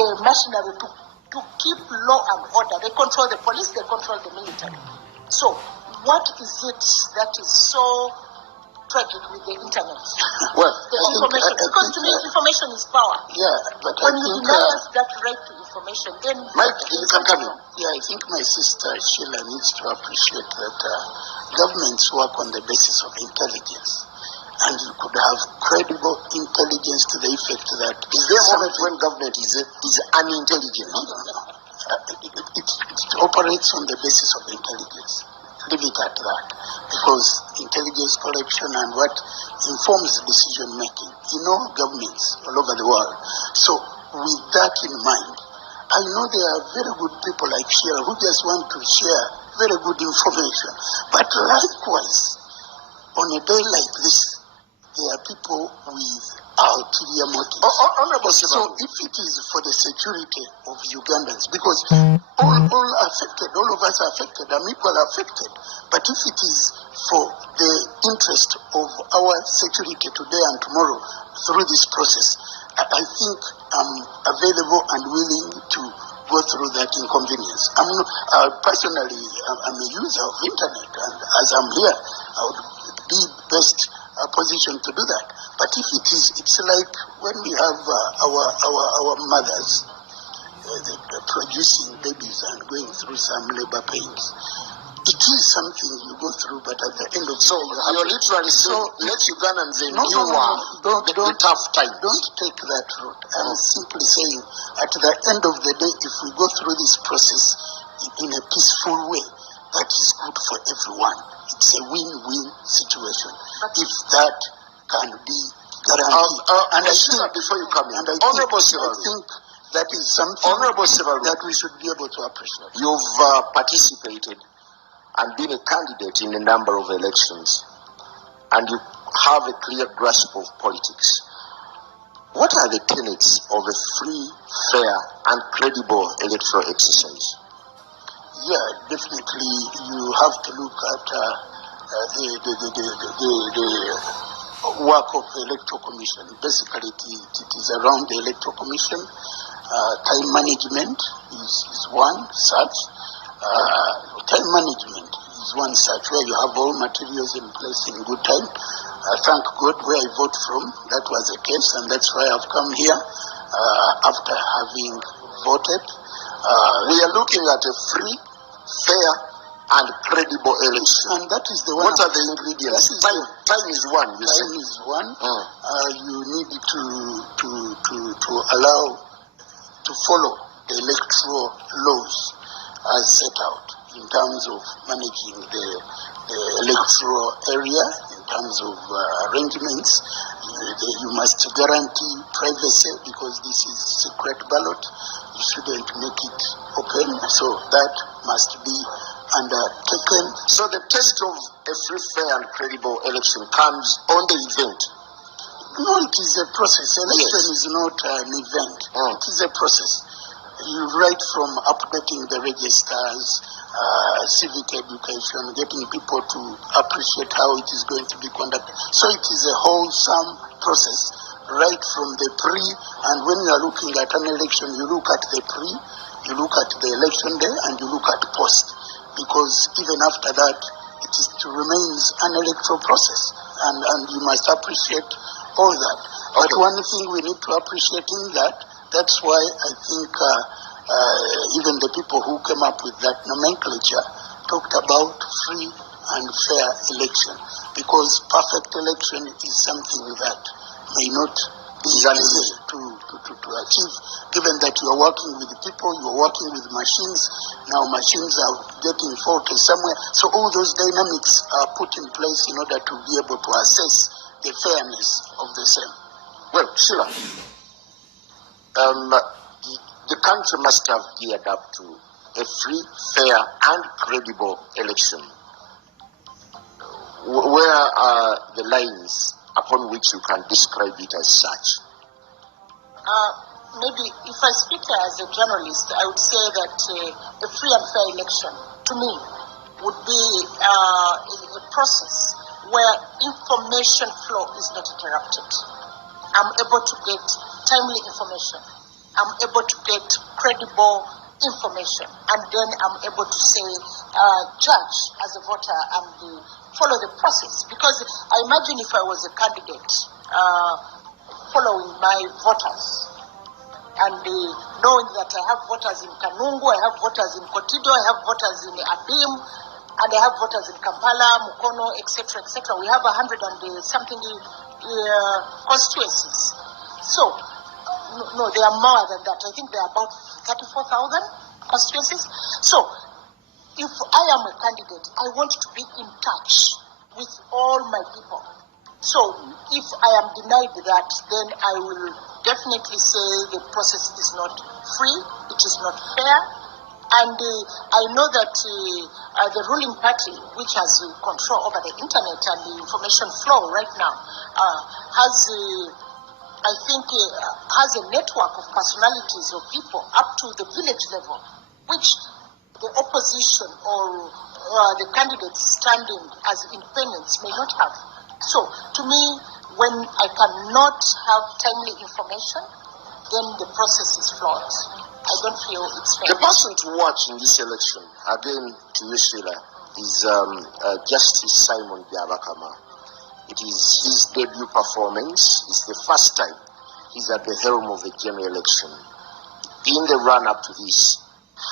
the machinery to keep law and order. They control the police, they control the military. So what is it that is so tragic with the internet? Well, the information, because to me information is power. Yeah, but when you deny us that right to information, then Mike, you can come in. Yeah, I think my sister Sheila needs to appreciate that governments work on the basis of intelligence, and you could have credible intelligence to the effect that is there a moment when government is unintelligent? No. It operates on the basis of intelligence. Leave it at that, because intelligence collection and what informs decision making in all governments all over the world. So with that in mind, I know there are very good people like Sheila who just want to share very good information, but likewise on a day like this there are people with ulterior motives. Honorable So if it is for the security of Ugandans, because all affected, all of us are affected, I'm equally affected, but if it is for the interest of our security today and tomorrow through this process, I think I'm available and willing to go through that inconvenience. Personally, I'm a user of internet, and as I'm here, I would be best position to do that. But if it is, it's like when we have our mothers producing babies and going through some labor pains. It is something you go through, but at the end of so you're literally saying let Ugandans endure the tough time. Don't take that route. I'm simply saying at the end of the day, if we go through this process in a peaceful way, that is good for everyone. It's a win-win situation. If that can be guaranteed. And I think before you come in, Honorable Sivalu, I think that is something that we should be able to appreciate. You've participated and been a candidate in a number of elections, and you have a clear grasp of politics. What are the tenets of a free, fair, and credible electoral exercise? Yeah, definitely you have to look at the work of the Electoral Commission. Basically, it is around the Electoral Commission. Time management is one such. Time management is one such where you have all materials in place in good time. Thank God where I vote from, that was the case, and that's why I've come here after having voted. We are looking at a free, fair, and credible election. And that is the one. What are the ingredients? Time is one. Time is one. You need to allow to follow the electoral laws as set out in terms of managing the electoral area, in terms of arrangements. You must guarantee privacy because this is secret ballot. You shouldn't make it open, so that must be undertaken. So the test of a free, fair, and credible election comes on the event. No, it is a process. Election is not an event. It is a process. You right from updating the registers, civic education, getting people to appreciate how it is going to be conducted. So it is a wholesome process, right from the pre, and when you are looking at an election, you look at the pre, you look at the election day, and you look at post, because even after that, it remains an electoral process, and you must appreciate all that. But one thing we need to appreciate in that's why I think even the people who came up with that nomenclature talked about free and fair election, because perfect election is something that may not be easy to achieve, given that you are working with people, you are working with machines. Now machines are getting faulty somewhere. So all those dynamics are put in place in order to be able to assess the fairness of the same. Well, Sheila, the country must have geared up to a free, fair, and credible election. Where are the lines upon which you can describe it as such? Maybe if I speak as a journalist, I would say that a free and fair election, to me, would be a process where information flow is not interrupted. I'm able to get timely information I'm able to get credible information, and then I'm able to say, judge as a voter and follow the process. Because I imagine if I was a candidate following my voters and knowing that I have voters in Kanungu, I have voters in Kotido, I have voters in Abim, and I have voters in Kampala, Mukono, etc., etc. We have 100 and something constituencies. So, no, they are more than that. I think they are about 34,000 constituencies. So, if I am a candidate, I want to be in touch with all my people. So, if I am denied that, then I will definitely say the process is not free, it is not fair. And I know that the ruling party, which has control over the internet and the information flow right now, has a network of personalities of people up to the village level, which the opposition or the candidates standing as independents may not have. So, to me, when I cannot have timely information, then the process is flawed. I don't feel it's fair. The person to watch in this election, again to you, Sheila, is Justice Simon Byabakama. It is his debut performance. It's the first time he's at the helm of the general election. In the run-up to this,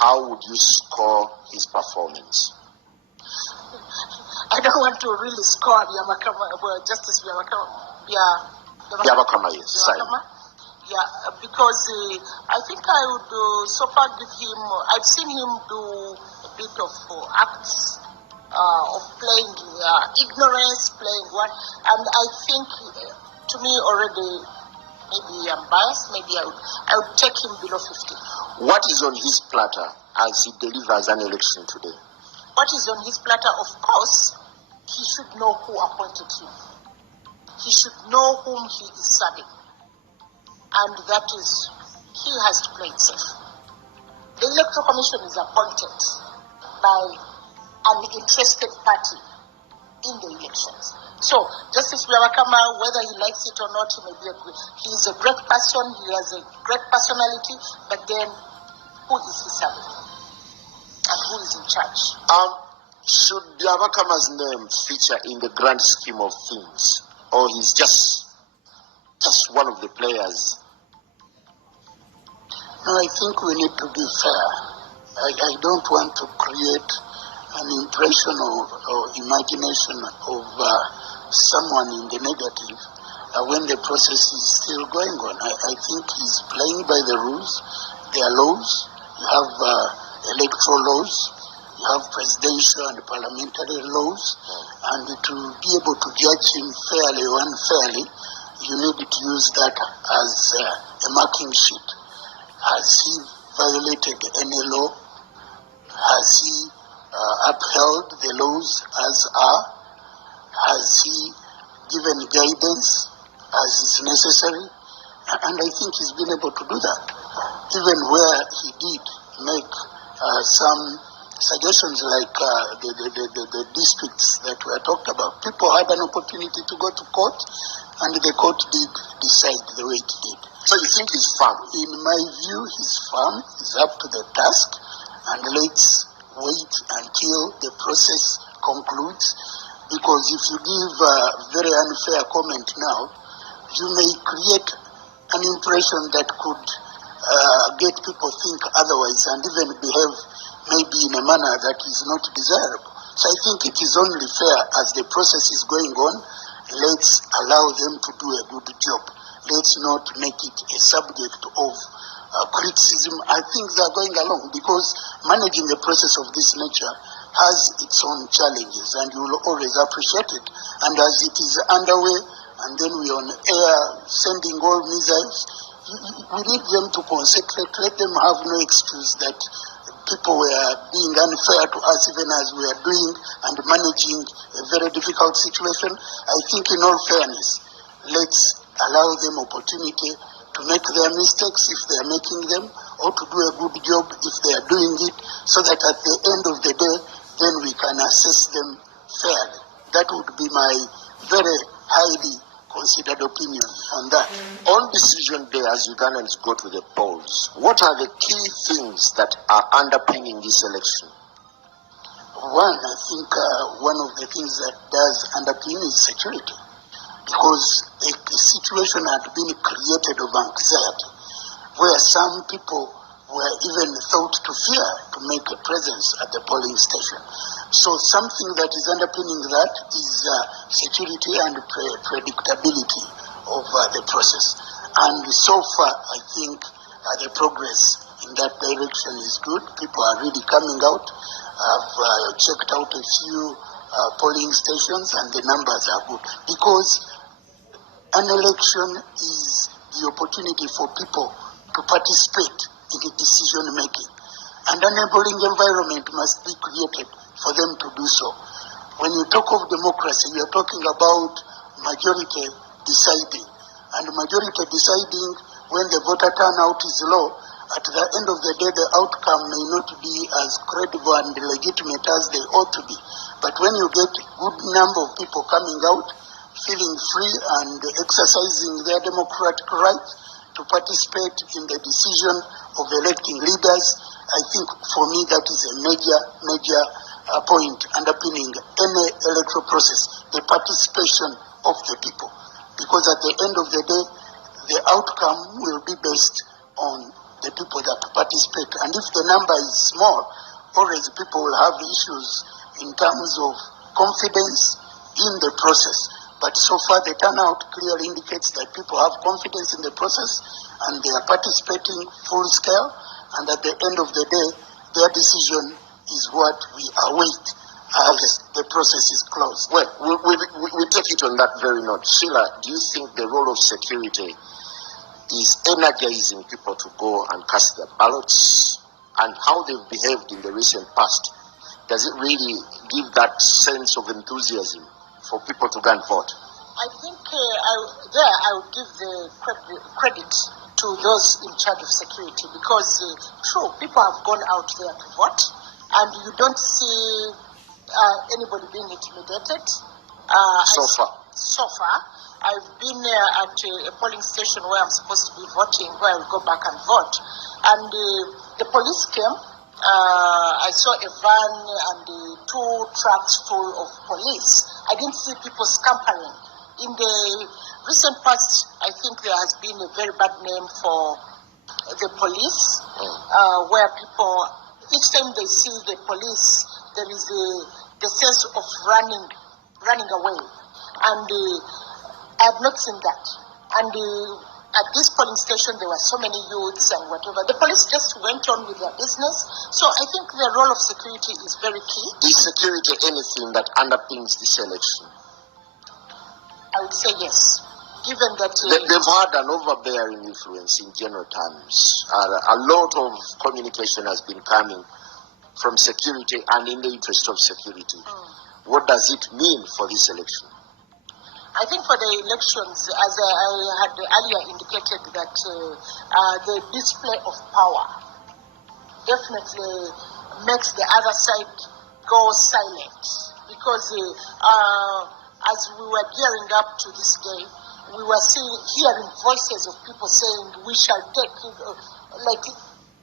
how would you score his performance? I don't want to really score Justice Byabakama, yes. Simon. Yeah, because I think I would so far give him, I've seen him do a bit of acts of playing ignorance, playing what, and I think to me already, maybe I'm biased, maybe I would take him below 50. What is on his platter as he delivers an election today? What is on his platter, of course, he should know who appointed him. He should know whom he is serving. And that is, he has to play it safe. The Electoral Commission is appointed by an interested party in the elections. So, Justice Byabakama, whether he likes it or not, he is a great person, he has a great personality, but then who is he serving? And who is in charge? Should Byabakama's name feature in the grand scheme of things? Or he's just one of the players? No, I think we need to be fair. I don't want to create an impression or imagination of someone in the negative when the process is still going on. I think he's playing by the rules. There are laws. You have electoral laws. You have presidential and parliamentary laws. And to be able to judge him fairly or unfairly, you need to use that as a marking sheet. Has he violated any law? Has he upheld the laws as are? Has he given guidance as is necessary? And I think he's been able to do that. Even where he did make some suggestions like the districts that were talked about, people had an opportunity to go to court, and the court did decide the way it did. So you think he's firm? In my view, he's firm. He's up to the task, and let's wait until the process concludes. Because if you give a very unfair comment now, you may create an impression that could get people think otherwise and even behave maybe in a manner that is not desirable. So I think it is only fair as the process is going on, let's allow them to do a good job. Let's not make it a subject of criticism. I think they are going along because managing a process of this nature has its own challenges, and you will always appreciate it. And as it is underway, and then we're on air sending all missiles, we need them to concentrate. Let them have no excuse that people were being unfair to us even as we are doing and managing a very difficult situation. I think in all fairness, let's allow them opportunity to make their mistakes if they are making them, or to do a good job if they are doing it, so that at the end of the day, then we can assess them fairly. That would be my very highly considered opinion on that. On decision day, as Ugandans go to the polls, what are the key things that are underpinning this election? One, I think one of the things that does underpin is security, because a situation had been created of anxiety, where some people were even thought to fear to make a presence at the polling station. So something that is underpinning that is security and predictability of the process. And so far, I think the progress in that direction is good. People are really coming out. I've checked out a few polling stations, and the numbers are good. Because an election is the opportunity for people to participate in the decision making. And an enabling environment must be created for them to do so. When you talk of democracy, we are talking about majority deciding. And majority deciding, when the voter turnout is low, at the end of the day, the outcome may not be as credible and legitimate as they ought to be. But when you get a good number of people coming out, feeling free and exercising their democratic right to participate in the decision of electing leaders, I think for me that is a major point underpinning any electoral process, the participation of the people. Because at the end of the day, the outcome will be based on the people that participate. And if the number is small, always people will have issues in terms of confidence in the process. But so far the turnout clearly indicates that people have confidence in the process and they are participating full scale, and at the end of the day, their decision is what we await as the process is closed. Well, we take it on that very note. Sheila, do you think the role of security is energizing people to go and cast their ballots, and how they've behaved in the recent past? Does it really give that sense of enthusiasm for people to go and vote? I think I would give the credit to those in charge of security, because true, people have gone out there to vote, and you don't see anybody being intimidated. So far, I've been at a polling station where I'm supposed to be voting, where I'll go back and vote, and the police came. I saw a van and 2 trucks full of police. I didn't see people scampering. In the recent past, I think there has been a very bad name for the police, where people, each time they see the police, there is the sense of running away. And I have not seen that. And at this polling station, there were so many youths and whatever. The police just went on with their business. So I think the role of security is very key. Is security anything that underpins this election? I would say yes, given that they've had an overbearing influence in general terms. A lot of communication has been coming from security and in the interest of security. What does it mean for this election? I think for the elections, as I had earlier indicated, that the display of power definitely makes the other side go silent, because as we were gearing up to this day, we were hearing voices of people saying, we shall take,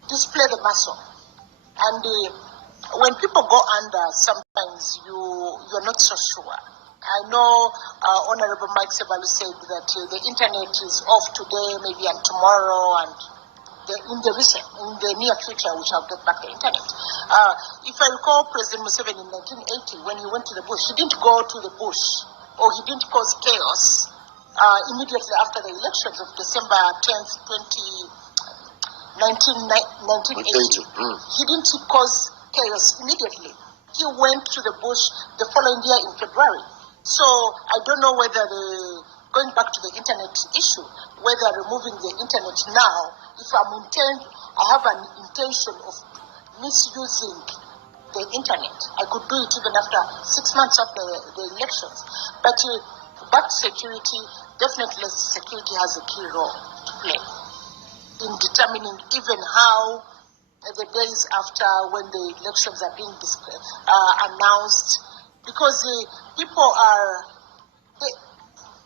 display the muscle. And when people go under, sometimes you're not so sure. I know Honorable Mike Sebalu said that the internet is off today, maybe and tomorrow, and in the near future, we shall get back the internet. If I recall President Museveni in 1980, when he went to the bush, he didn't go to the bush, or he didn't cause chaos immediately after the elections of December 10th, 1980. He didn't cause chaos immediately. He went to the bush the following year in February. So I don't know whether going back to the internet issue, whether removing the internet now, if I have an intention of misusing the internet, I could do it even after 6 months after the elections. But back to security, definitely security has a key role to play in determining even how the days after, when the elections are being announced, because people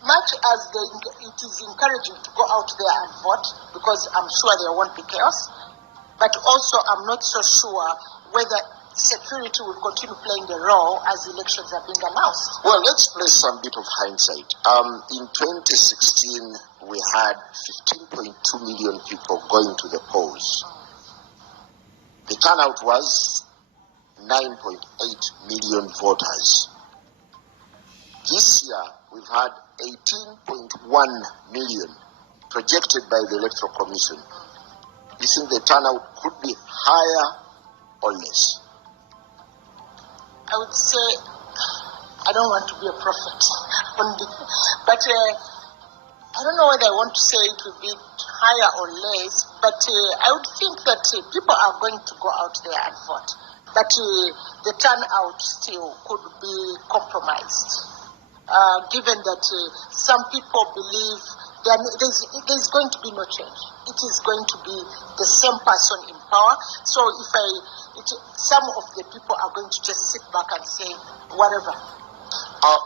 much as it is encouraging to go out there and vote, because I'm sure there won't be chaos, but also I'm not so sure whether security will continue playing the role as elections are being announced. Well, let's play some bit of hindsight. In 2016, we had 15.2 million people going to the polls. The turnout was 9.8 million voters. This year, we've had 18.1 million projected by the Electoral Commission. You think the turnout could be higher or less? I would say, I don't want to be a prophet, but I don't know whether I want to say it will be higher or less, but I would think that people are going to go out there and vote, but the turnout still could be compromised, given that some people believe there's going to be no change. It is going to be the same person in power. So some of the people are going to just sit back and say, whatever.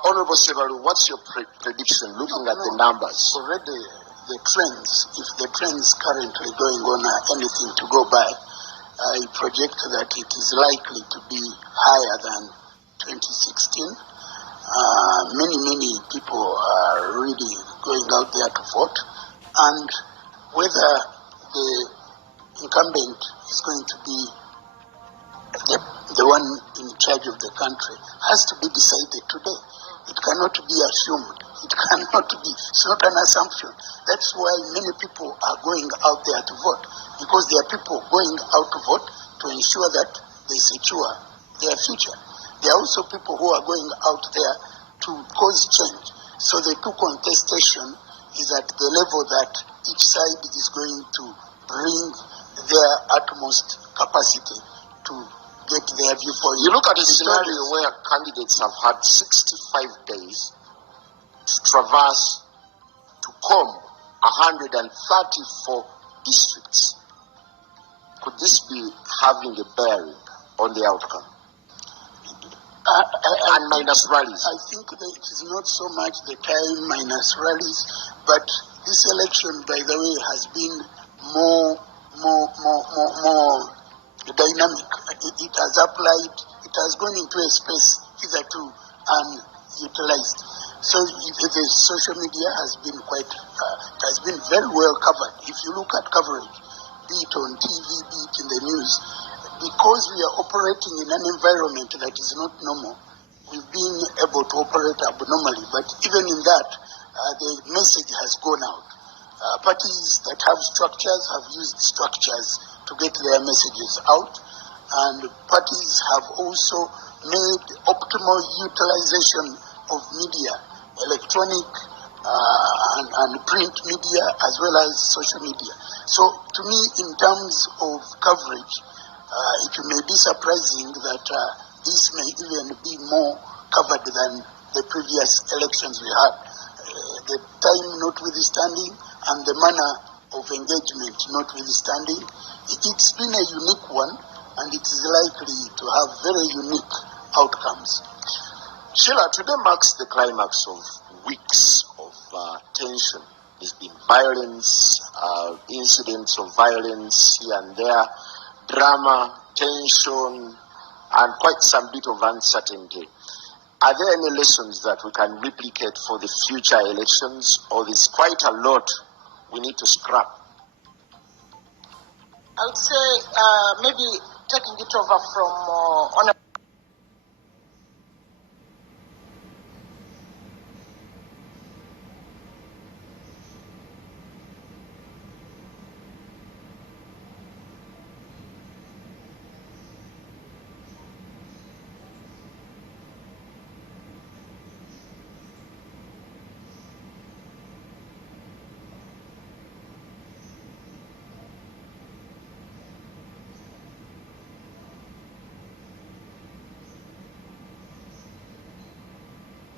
Honorable Sebalu, what's your prediction looking at the numbers? Already the trends, if the trends currently going on are anything to go by, I project that it is likely to be higher than 2016. Many people are really going out there to vote, and whether the incumbent is going to be the one in charge of the country has to be decided today. It cannot be assumed. It cannot be. It's not an assumption. That's why many people are going out there to vote, because there are people going out to vote to ensure that they secure their future. There are also people who are going out there to cause change. So the two contestation is at the level that each side is going to bring their utmost capacity to get their view for you. You look at a scenario where candidates have had 65 days to traverse, to comb 134 districts. Could this be having a bearing on the outcome? And minus rallies. I think that it is not so much the time minus rallies, but this election, by the way, has been more dynamic. It has applied, it has gone into a space hitherto unutilized. So the social media has been has been very well covered. If you look at coverage, be it on TV, be it in the news, because we are operating in an environment that is not normal, we've been able to operate abnormally. But even in that, the message has gone out. Parties that have structures have used structures to get their messages out, and parties have also made optimal utilization of media, electronic and print media, as well as social media. So to me, in terms of coverage, it may be surprising that this may even be more covered than the previous elections we had. The time notwithstanding and the manner of engagement notwithstanding, it's been a unique one, and it is likely to have very unique outcomes. Sheila, today marks the climax of weeks of tension. There's been violence, incidents of violence here and there, drama, tension, and quite some bit of uncertainty. Are there any lessons that we can replicate for the future elections, or there's quite a lot we need to scrap? I would say maybe taking it over from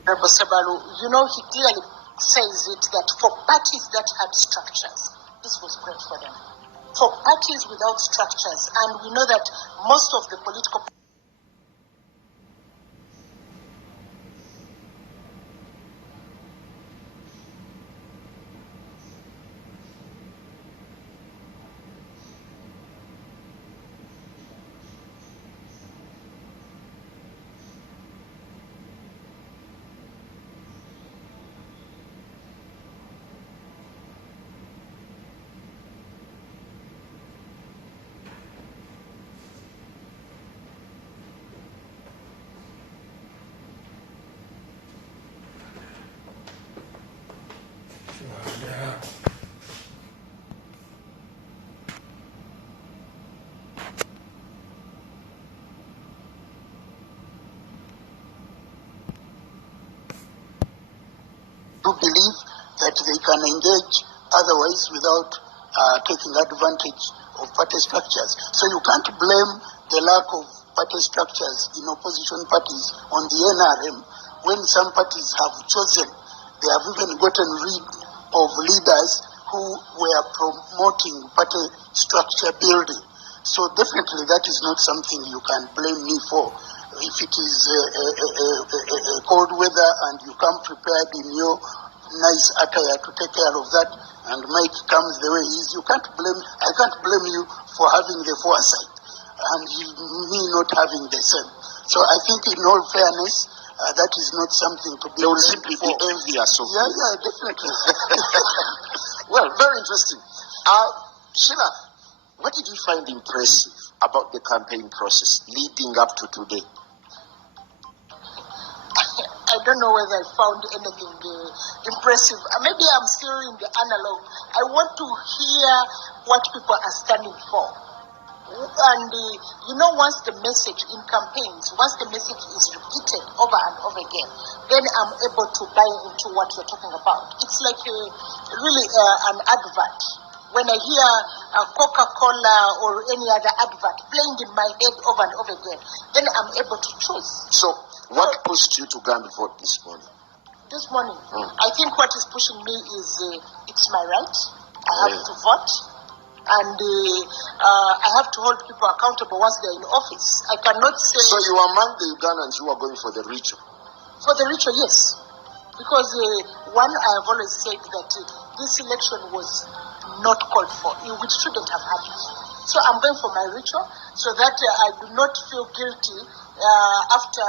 Honorable Sebalu, he clearly says it that for parties that had structures, this was great for them. For parties without structures, and we know that most of the political do believe that they can engage otherwise without taking advantage of party structures. So you can't blame the lack of party structures in opposition parties on the NRM when some parties have chosen, they have even gotten rid of leaders who were promoting party structure building. So definitely that is not something you can blame me for. If it is a cold weather and you come prepared in your nice attire to take care of that, and Mike comes the way he is, I can't blame you for having the foresight and me not having the same. So I think in all fairness, that is not something to be. They will simply be envious of. Yeah, definitely. Well, very interesting. Sheila, what did you find impressive about the campaign process leading up to today? I don't know whether I found anything impressive. Maybe I'm still in the analog. I want to hear what people are standing for. And once the message in campaigns, once the message is repeated over and over again, then I'm able to buy into what you're talking about. It's like really an advert. When I hear Coca-Cola or any other advert playing in my head over and over again, then I'm able to choose. So, what pushed you to go and vote this morning? This morning, I think what is pushing me is it's my right. I have to vote. And I have to hold people accountable once they're in office. I cannot say... So you are among the Ugandans who are going for the ritual? For the ritual, yes. Because one, I have always said that this election was not called for. We shouldn't have happened. So I'm going for my ritual so that I do not feel guilty after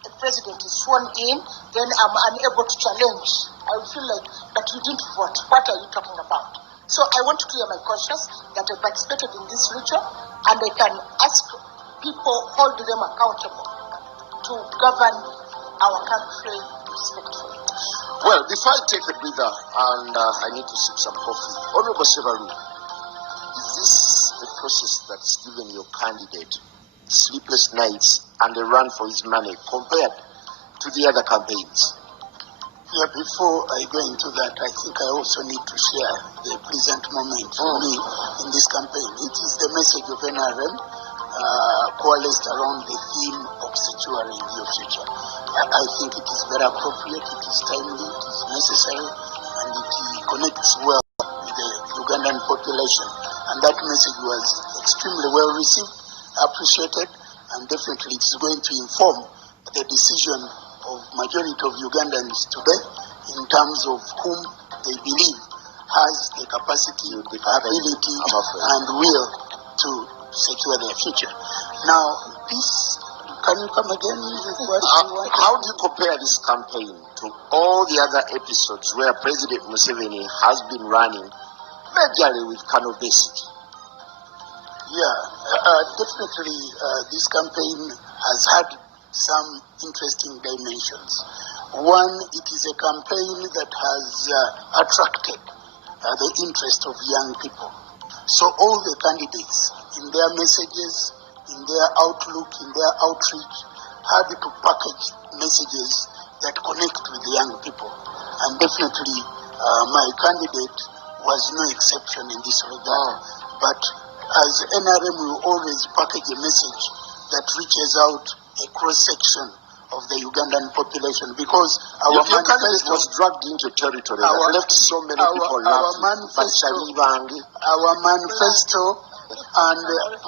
the president is sworn in, then I'm unable to challenge. I will feel like, but you didn't vote. What are you talking about? So I want to clear my conscience that I participated in this ritual and I can ask people, hold them accountable to govern our country respectfully. Well, before I take a breather and I need to sip some coffee, Honorable Sevaru, is this a process that's given your candidate sleepless nights and a run for his money compared to the other campaigns? Yeah, before I go into that, I think I also need to share the present moment for me in this campaign. It is the message of NRM coalesced around the theme of securing your future. I think it is very appropriate, it is timely, it is necessary, and it connects well with the Ugandan population. And that message was extremely well received, appreciated, and definitely it is going to inform the decision of majority of Ugandans today in terms of whom they believe has the capacity, the ability, and will to secure their future. Now, this, can you come again with what you want? How do you compare this campaign to all the other episodes where President Museveni has been running majorly with canobesity? Yeah, definitely this campaign has had some interesting dimensions. One, it is a campaign that has attracted the interest of young people. So all the candidates, in their messages, in their outlook, in their outreach, had to package messages that connect with the young people. And definitely my candidate was no exception in this regard. But as NRM, we always package a message that reaches out a cross-section of the Ugandan population, because our candidate was dragged into territory that left so many people laughing. Our manifesto and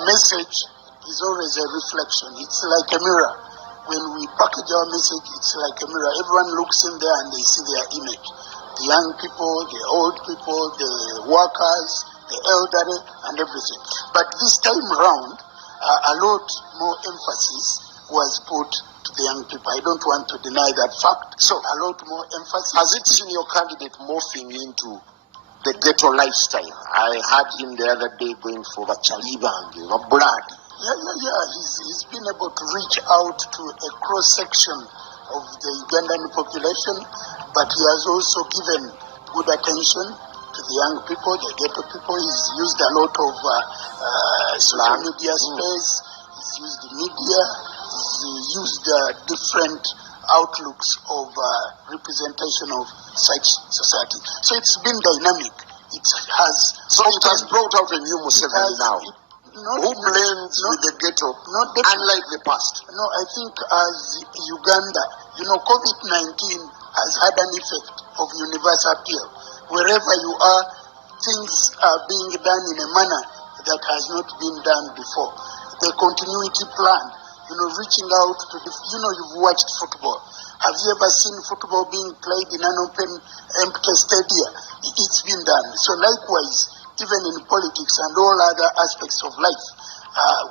message is always a reflection. It's like a mirror. When we package our message, it's like a mirror. Everyone looks in there and they see their image. The young people, the old people, the workers, the elderly, and everything. But this time around, a lot more emphasis was put to the young people. I don't want to deny that fact. So a lot more emphasis. Has it seen your candidate morphing into the ghetto lifestyle? I had him the other day going for the Chalibangi, blood. Yeah. He's been able to reach out to a cross-section of the Ugandan population, but he has also given good attention to the young people, the ghetto people. He's used a lot of social media space. He's used the media. He used different outlooks of representation of such society. So it's been dynamic. It has brought out a new Museveni now. Who blends with the ghetto, unlike the past? No, I think as Uganda, COVID-19 has had an effect of universal appeal. Wherever you are, things are being done in a manner that has not been done before. The continuity plan, reaching out to you've watched football. Have you ever seen football being played in an open, empty stadium? It's been done. So likewise, even in politics and all other aspects of life,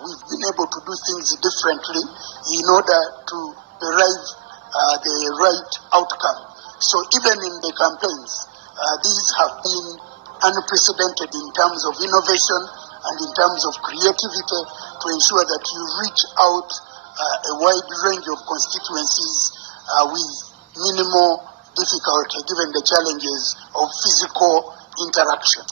we've been able to do things differently in order to derive the right outcome. So even in the campaigns, these have been unprecedented in terms of innovation and in terms of creativity to ensure that you reach out a wide range of constituencies with minimal difficulty given the challenges of physical interaction.